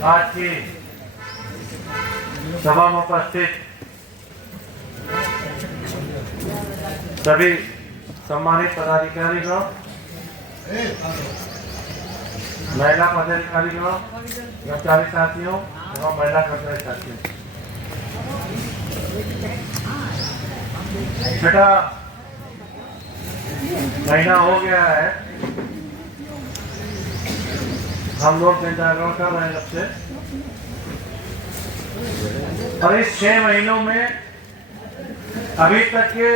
आज की सभा में उपस्थित सभी सम्मानित पदाधिकारीगण, महिला पदाधिकारीगण, कर्मचारी साथियों एवं महिला कर्मचारी साथियों, छठा महीना हो गया है, हम लोग जन जागरण कर रहे हैं जब से, और इस 6 महीनों में अभी तक के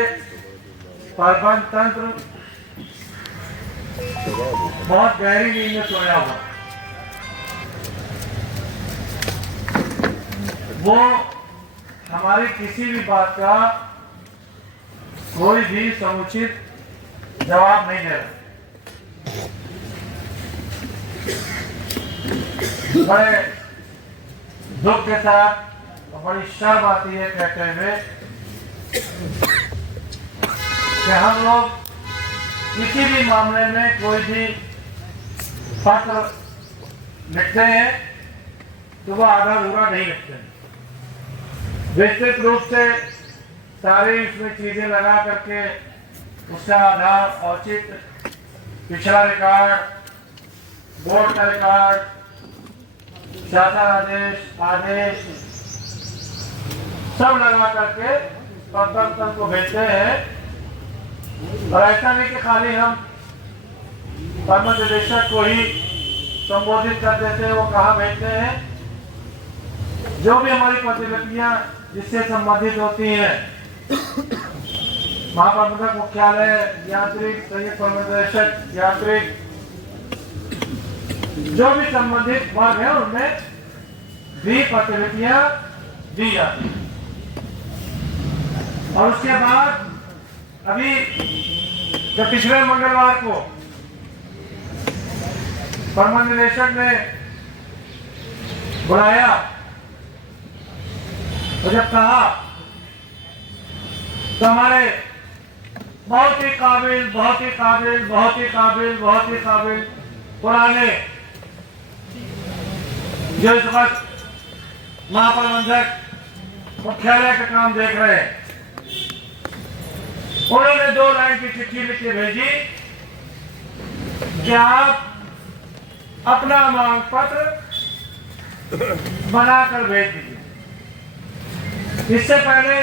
प्रबंध तंत्र बहुत गहरी नींद में सोया हुआ। वो हमारी किसी भी बात का कोई भी समुचित जवाब नहीं दे रहा। बड़े दुख के साथ और बड़ी शर्म आती है कहते हुए कि हम लोग किसी भी मामले में कोई भी पत्र लिखते हैं तो वो आधा अधूरा नहीं लिखते हैं। विस्तृत रूप से सारी इसमें चीजें लगा करके उसका आधार औचित्य, पिछला रिकॉर्ड, बोर्ड का रिकॉर्ड, शासन आदेश, आदेश सब लगा करके प्रबंधन को भेजते हैं। और ऐसा नहीं कि खाली हम प्रबंध निदेशक को ही संबोधित कर देते हैं, वो कहाँ भेजते हैं। जो भी हमारी प्रतिलिपियां जिससे संबंधित होती हैं, महाप्रबंधक मुख्यालय, यांत्रिक, संयुक्त प्रबंध निदेशक, यांत्रिक, जो भी संबंधित वर्ग है उनमें भी प्रतिलिपियां दी जाती हैं। और उसके बाद अभी जब पिछले मंगलवार को प्रबंध निदेशक ने बुलाया और जब कहा तो हमारे बहुत ही काबिल पुराने जो इस वक्त महाप्रबंधक मुख्यालय का काम देख रहे हैं, उन्होंने 2 लाइन की चिट्ठी लिख के भेजी कि आप अपना मांग पत्र बनाकर भेज दीजिए। इससे पहले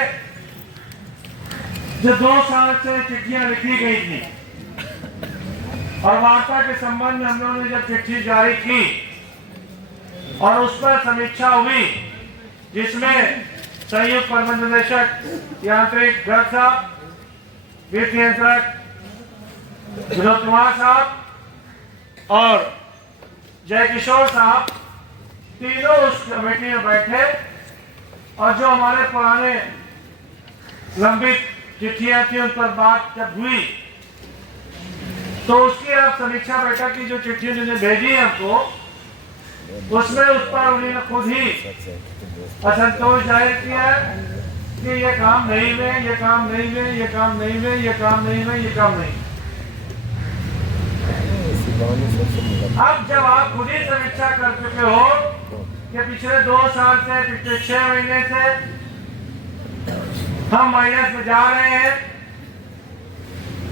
जो 2 साल से चिट्ठियां लिखी गई थी और वार्ता के संबंध में हम लोगों ने जब चिट्ठी जारी की और उस पर समीक्षा हुई, जिसमें संयुक्त प्रबंध निदेशक यांत्रिक गर्ग साहब, वित्त नियंत्रक विनोद कुमार साहब और जय किशोर साहब तीनों उस कमेटी में बैठे और जो हमारे पुराने लंबित चिट्ठियां थी उन पर बात जब हुई तो उसकी आप समीक्षा बैठक की जो चिट्ठी उन्होंने भेजी है हमको, उसमें उस पर उन्होंने खुद ही असंतोष जाहिर किया कि ये काम नहीं हुए, ये काम नहीं हुए, ये काम नहीं हुए, ये काम नहीं हुए, ये काम नहीं। अब जब आप खुद ही समीक्षा कर चुके हो कि पिछले 2 साल से, पिछले 6 महीने से हम माइनस में जा रहे हैं,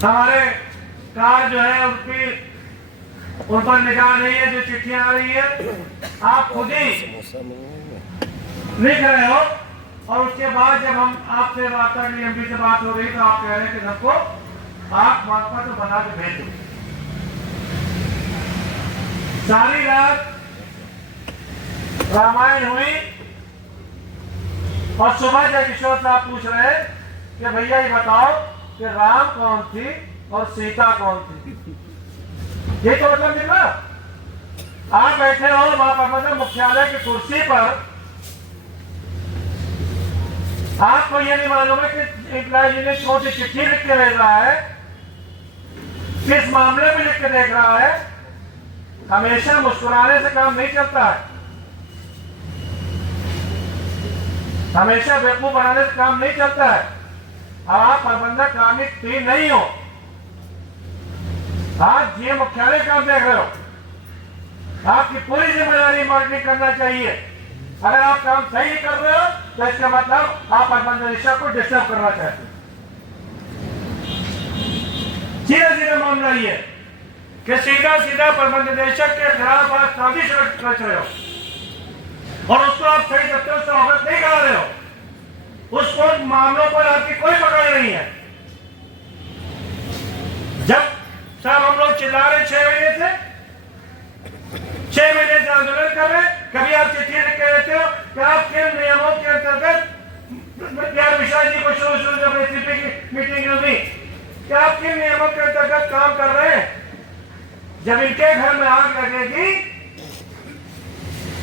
हमारे कार्य जो है उन पर निगाह नहीं है, जो चिट्ठियां आ रही है आप खुद ही लिख रहे हो। और उसके बाद जब हम आपसे वार्ता के लिए एमपी से बात हो रही तो आप कह रहे हैं कि सबको आप मांग पत्र बना के भेज दो। सारी रात रामायण हुई और सुबह जय किशोर साहब पूछ रहे कि भैया ये बताओ कि राम कौन थी और सीता कौन थी। ये तो मतलब निकला। आप बैठे हो महाप्रबंधक मुख्यालय की कुर्सी पर, आपको ये नहीं मालूम है कि एम्प्लॉय यूनियन कौन सी चिट्ठी लिख के भेज रहा है, किस मामले में लिख के देख रहा है। हमेशा मुस्कुराने से काम नहीं चलता है, हमेशा बेवकूफ बनाने से काम नहीं चलता है। आप प्रबंधक कार्मिक 3 नहीं हो, आज ये मुख्यालय काम देख रहे हो। आपकी पूरी जिम्मेदारी मॉनिटरिंग करना चाहिए। अगर आप काम सही कर रहे हो तो इसका मतलब आप प्रबंध निदेशक को डिस्टर्ब करना चाहते हैं। सीधा सीधा मामला ये कि सीधा सीधा प्रबंध निदेशक के खिलाफ आप साजिश रच रहे हो और उसको आप सही तथ्यों से अवगत नहीं करा रहे हो। उस मामलों पर आपकी कोई पकड़ नहीं है। जब साहब हम लोग चिल्ला रहे 6 महीने से, 6 महीने से आंदोलन कर रहे, कभी आप चिट्ठी लिख के देते हो कि आप किन नियमों के अंतर्गत मिश्रा जी को शुरू जब एसीपी की मीटिंग हुई कि आप किन नियमों के अंतर्गत काम कर रहे हैं। जब इनके घर में आग लगेगी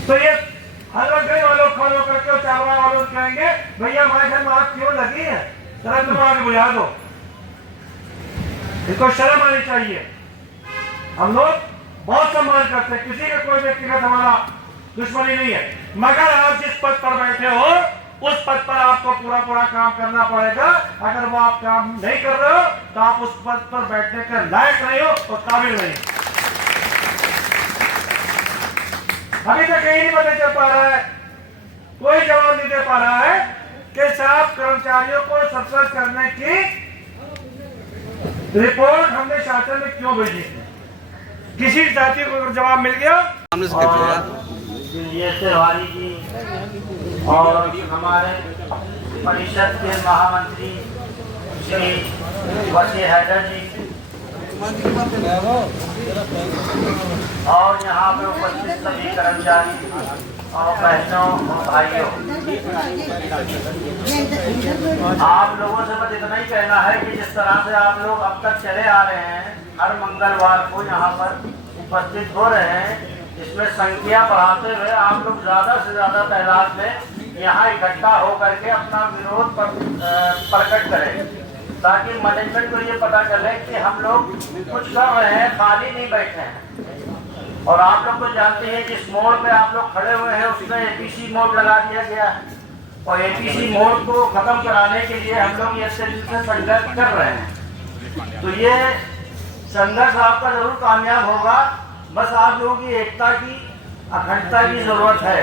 तो ये हर वालों फॉलो करके चावड़ा वालों कहेंगे भैया हमारे घर में आग क्यों लगी है, जरा तुम आग बुझा दो। इनको शर्म आनी चाहिए। हम लोग बहुत सम्मान करते हैं, किसी का कोई व्यक्तिगत हमारा दुश्मनी नहीं है, मगर आप जिस पद पर बैठे हो उस पद पर आपको पूरा काम करना पड़ेगा। अगर वो आप काम नहीं कर रहे हो तो आप उस पद पर बैठने के लायक नहीं हो और काबिल नहीं। अभी तक कहीं नहीं पता चल पा रहा है, कोई जवाब नहीं दे पा रहा है कि साहब कर्मचारियों को सस्पेंड करने की रिपोर्ट हमने शासन में क्यों भेजी थी। किसी साथी को अगर जवाब मिल गया ये तिवारी जी और हमारे परिषद के महामंत्री श्री वसी हैदर जी और यहाँ पे उपस्थित सभी कर्मचारी और बहनों और भाइयों, आप लोगों से बस इतना ही कहना है कि जिस तरह से आप लोग अब तक चले आ रहे हैं, हर मंगलवार को यहाँ पर उपस्थित हो रहे हैं, इसमें संख्या बढ़ाते हुए आप लोग ज्यादा से ज्यादा तादाद में यहाँ इकट्ठा होकर के अपना विरोध प्रकट करें, ताकि मैनेजमेंट को ये पता चले कि हम लोग कुछ कर रहे हैं, खाली नहीं बैठे हैं। और आप लोग तो जानते हैं जिस मोड़ पे आप लोग खड़े हुए हैं उसमें एपीसी मोड लगा दिया गया है और एपीसी मोड को खत्म कराने के लिए हम लोग ये संघर्ष कर रहे हैं। तो ये संघर्ष आपका जरूर कामयाब होगा। बस आप लोगों की एकता की, अखंडता की जरूरत है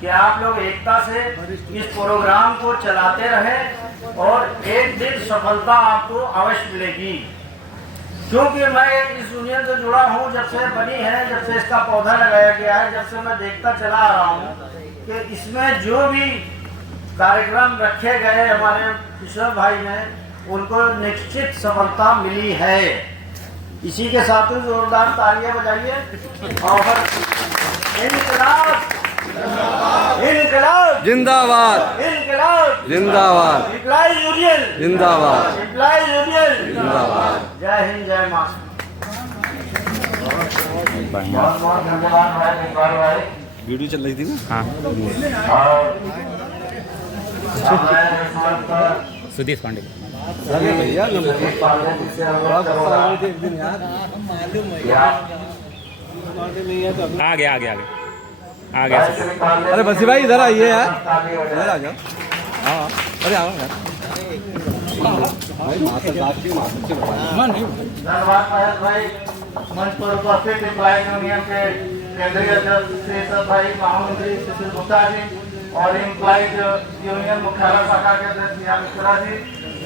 कि आप लोग एकता से इस प्रोग्राम को चलाते रहें और एक दिन सफलता आपको अवश्य मिलेगी। क्योंकि मैं इस यूनियन से जुड़ा हूँ जब से बनी है, जब से इसका पौधा लगाया गया है, जब से मैं देखता चला आ रहा हूँ कि इसमें जो भी कार्यक्रम रखे गए हमारे किशोर भाई ने, उनको निश्चित सफलता मिली है। इसी के साथ ही जोरदार तालियां बजाइए और इनकलाब इनकलाब जिंदाबाद, इनकलाब जिंदाबाद, एम्प्लॉय यूनियन जिंदाबाद, एम्प्लॉय यूनियन जिंदाबाद। जय हिंद, जय मां। बहुत बहुत धन्यवाद भाई, इकबाल भाई। वीडियो चल रही थी ना। हाँ, सुदीप पांडे भैया आ गया। अरे बसी भाई इधर आइए यार, इधर आ जाओ। हाँ अरे आओ यार भाई। धन्यवाद महेश भाई। मंच पर उपस्थित एम्प्लॉय यूनियन के केंद्रीय अध्यक्ष श्री भाई, महामंत्री सुशील गुप्ता जी और एम्प्लॉय यूनियन मुख्यालय शाखा के अध्यक्ष मिश्रा जी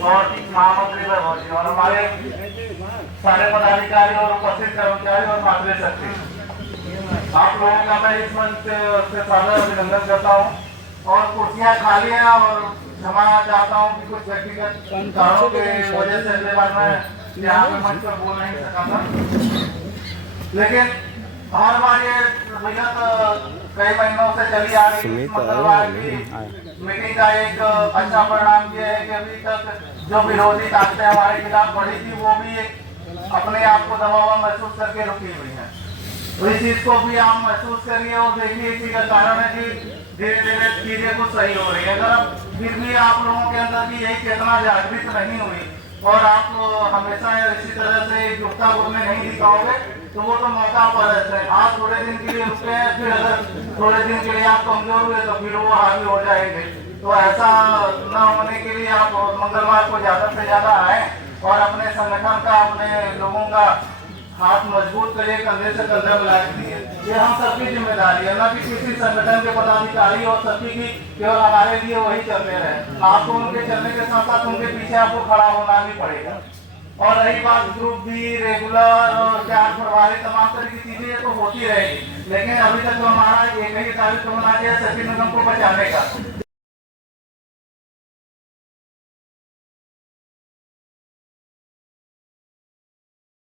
और महामंत्री वैभव जी और हमारे सारे पदाधिकारी और उपस्थित कर्मचारी और मातृ शक्ति, आप लोगों का मैं इस मंच से सादर अभिनंदन करता हूँ। और कुर्सियाँ खाली हैं और क्षमा चाहता हूँ कि कुछ व्यक्तिगत कारणों की वजह से अगले बार मैं यहाँ पे मंच पर बोल नहीं सका था, लेकिन हर बार ये विगत कई महीनों से चली आ रही मंगलवार की मीटिंग का एक अच्छा परिणाम ये है कि अभी तक जो विरोधी ताकतें हमारे खिलाफ बढ़ी थी वो भी अपने आप को दबा हुआ महसूस करके रुकी हुई है। तो इस चीज को भी आप महसूस करिए और देखिए, इसी का कारण है कि धीरे धीरे चीजें कुछ सही हो रही है। अगर फिर भी आप लोगों के अंदर भी यही चेतना जागृत नहीं हुई और आप हमेशा इसी तरह से एकजुटता में नहीं दिखाओगे तो वो तो मौका पर है। आज थोड़े दिन के लिए रुके हैं, फिर अगर थोड़े दिन के लिए आप कमजोर हुए तो फिर वो हावी हो जाएंगे। तो ऐसा न होने के लिए आप मंगलवार को ज्यादा से ज्यादा आए और अपने संगठन का, अपने लोगों का हाथ मजबूत करिए, कंधे से कंधा मिला दिए। ये हम सबकी जिम्मेदारी है, न कि किसी संगठन के पदाधिकारी और सभी की केवल हमारे लिए वही चलते रहे। आपको उनके चलने के साथ साथ उनके पीछे आपको खड़ा होना भी पड़ेगा। और रही बात ग्रुप बी, रेगुलर और चार प्रभारी, तमाम तरह की चीजें ये तो होती रहेगी, लेकिन अभी तक तो हमारा एक ही टारगेट होना चाहिए सचिन निगम को बचाने का।